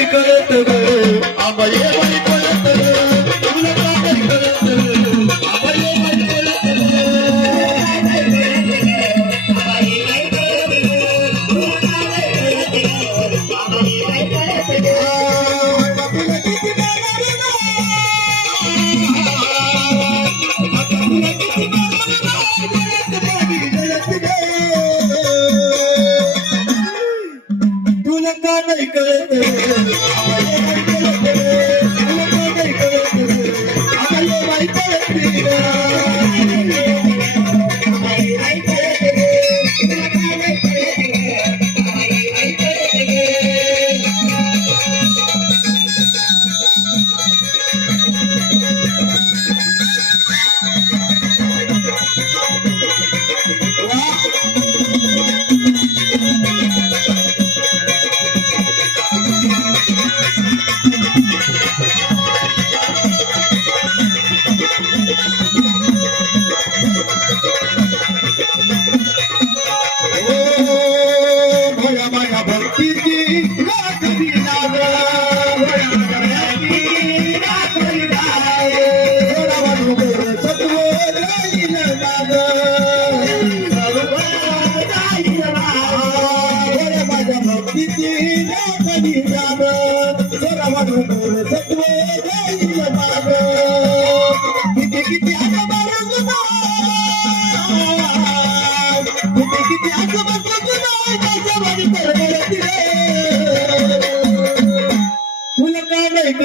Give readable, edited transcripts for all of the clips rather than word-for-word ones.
नाही कळत ग आबा ये बाई कळत ग तुला का नाही कळत ग आबा ये बाई कळत तुला का नाही कळत आबा ये बाई कळत तुला का नाही कळत आबा ये बाई कळत तुला का नाही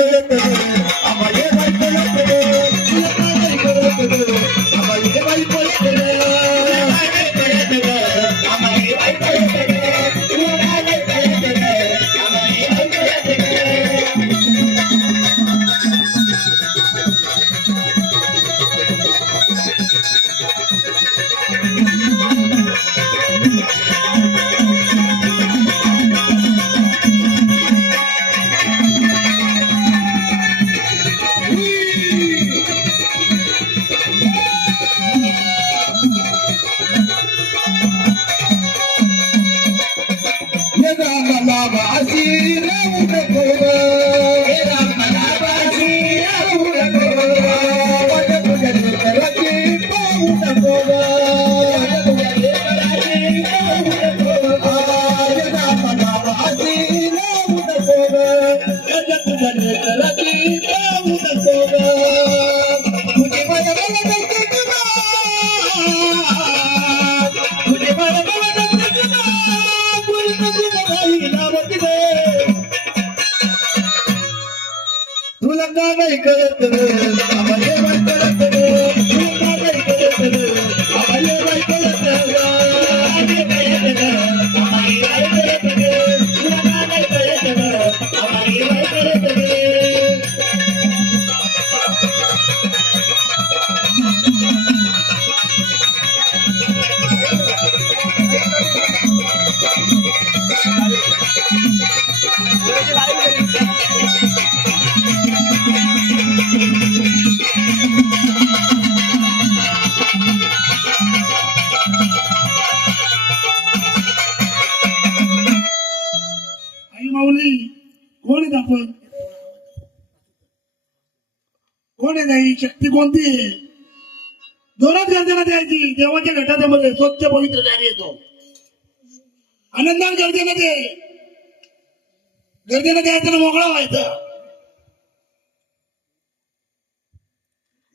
कळत आबा ये बाई कळत तुला का नाही कळत आबा ये बाई कळत तुला का नाही कळत आबा ये बाई कळत तुला का नाही कळत आबा ये बाई कळत कोण आहे नाही शक्ती कोणती आहे जोरात गर्जना द्यायची देवाच्या घटाच्यामध्ये स्वच्छ पवित्र जारी येतो आनंदात गर्जना दे गर्जना द्यायचं मोकळा व्हायचा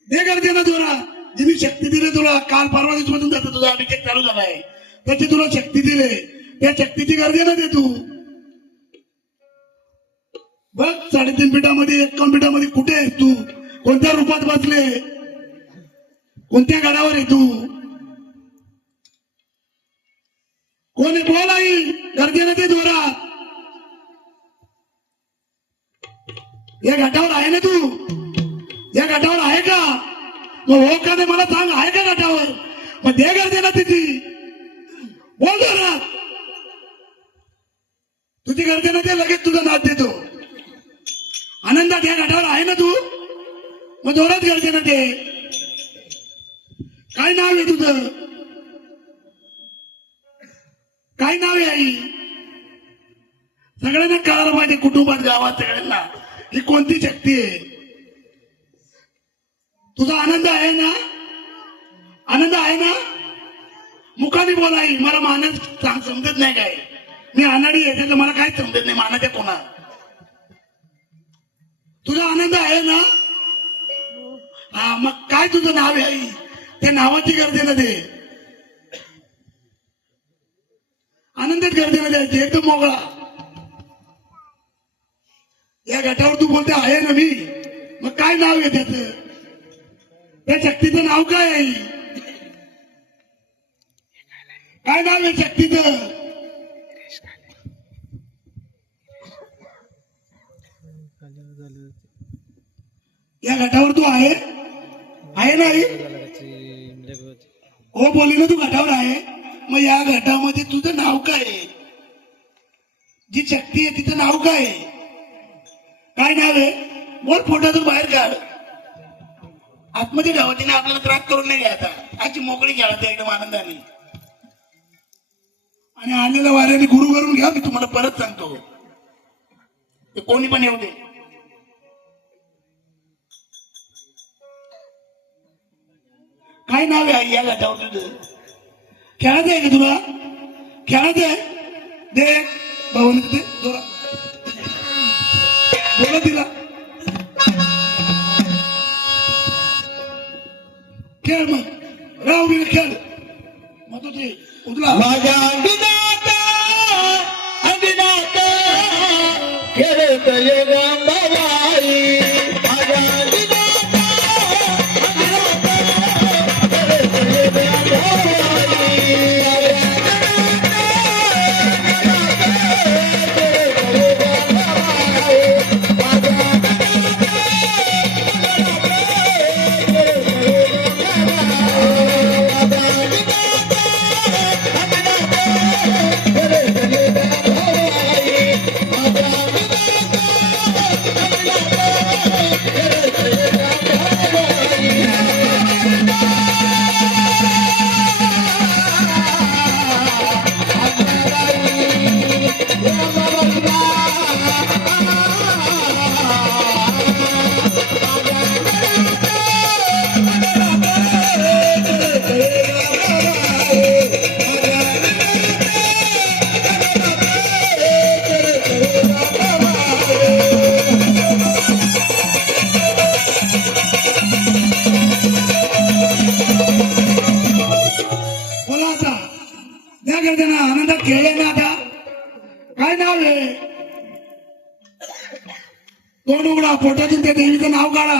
दे गर्जना जोरात जी शक्ती दिली तुला काल परवा दिवसामधून जातं तुझा अभिषेक चालू झालाय त्याची तुला शक्ती दिली त्या शक्तीची गर्जना दे तू बघ 3.5 पीठामध्ये 1 पीठामध्ये कुठे आहेस तू कोणत्या रूपात बसले कोणत्या गडावर आहे तू कोणी बोल आई गर्जेने ते जोरात या घाटावर आहे ना तू या घाटावर आहे का मग हो का नाही मला सांग आहे का घाटावर मग दे गर्जेना तिची बोल जोरात तुझी गर्जेना ते लगेच तुझा नाद देतो आनंदात या घाटावर आहे ना तू मग जोरात गर्जेना ते काय नाव आहे तुझं काय नाव आहे आई सगळ्यांना कळायला पाहिजे, कुटुंबात गावात सगळ्यांना ही कोणती शक्ती आहे. तुझा आनंद आहे ना, आनंद आहे ना, मुखाने बोलाई. मला मानस समजत नाही काय, मी अनाडी आहे त्याचं मला काहीच समजत नाही. मानाच्या कोणा तुझा आनंद आहे ना, हा मग काय तुझं नाव आहे आई, त्या नावाची गरजेनं दे, आनंदात गरजेनं द्यायची एकदम मोकळा. या गटावर तू बोलते आहे ना मी, मग काय नाव आहे त्याचं, त्या शक्तीचं नाव काय आहे, काय नाव आहे शक्तीचं. या गटावर तू आहे, आहे नाही हो बोलली ना तू गटावर आहे, मग या गटामध्ये तुझं नाव काय आहे, जी शक्ती आहे तिचं नाव काय आहे, काय नाव आहे बोल, फोटोतून बाहेर काढ. आतमध्ये ठेवा, तिने आपल्याला त्रास करून नाही घ्यायचा, आजची मोकळी खेळायचं एकदम आनंदाने. आणि आलेल्या वाऱ्याने गुरु करून घ्या, मी तुम्हाला परत सांगतो, ते कोणी पण येऊ दे. काय नाव आहे या गटावर तुझं, खेळायचं आहे का तुला, खेळायचं आहे दे भाऊने दे जोरा बोला तिला, खेळ मग राव मी खेळ मग तुझे उठला माझ्या अंगणात अंगणात खेळत ये गंगाबाई, माझ्या अंगणात अंगणात खेळत ये गंगाबाई, आनंदात खेळले ना. आता काय नाव आहे, तोंड उघडा, पोटातून त्या देवीचं नाव काढा,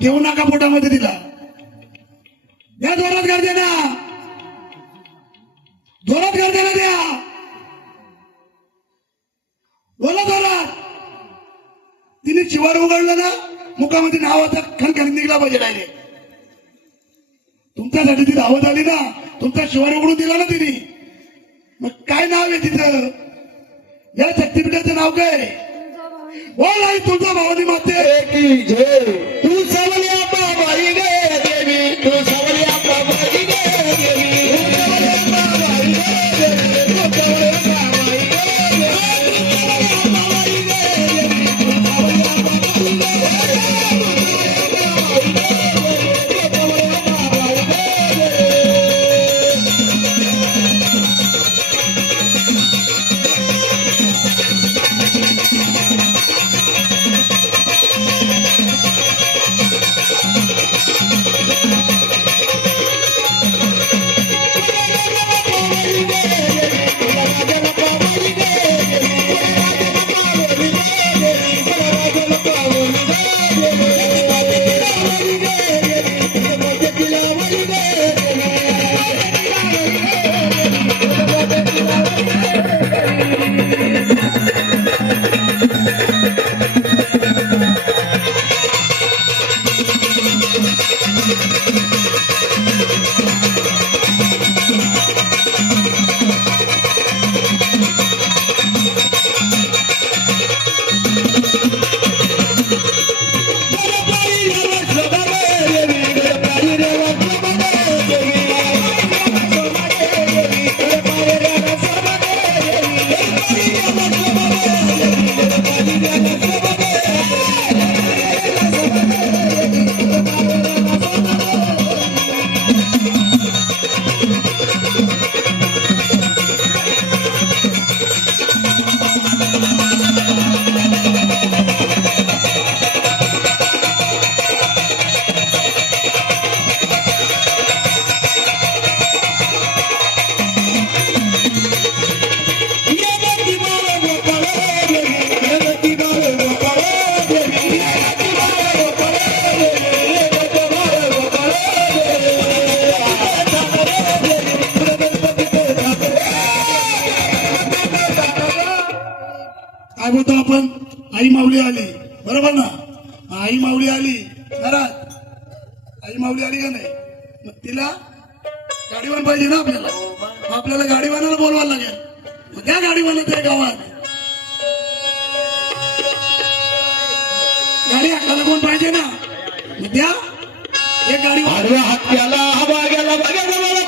ठेवू नका पोटामध्ये तिला, द्या जोरात गर्दे ना, जोरात गर्दे ना द्या, बोला जोरात. तिने शिवार उघडलं ना, मुखामध्ये नावाचा खणखण निघला पाहिजे डायरेक्ट. तुमच्यासाठी ती धावत आली ना, तुमचा शिवार उघडून दिला ना तिने, मग काय नाव आहे तिचं, या शक्तीपीठाचं नाव काय, बोल आई तुझा भावानी माते की जय. तू सवल्या बाबाई गे देवी, तू सवल्या बाबाई गे देवी, तू सवल्या बाबाई गे देवी, तू सवल्या बाबाई गे देवी, तू सवल्या बाबाई गे देवी, तू सवल्या बाबाई गे देवी, काय बोलतो आपण आई माऊली आली बरोबर ना आई माऊली आली घरात आई माऊली आली का नाही मग तिला गाडीवान पाहिजे ना आपल्याला मग आपल्याला गाडीवानाला बोलवायला लागेल मग त्या गाडीवानाचं आहे गावात गाडी हाताला कोण पाहिजे ना मग त्या एक गाडी आडव्या हात केला, हा बाग्याला बाग्याला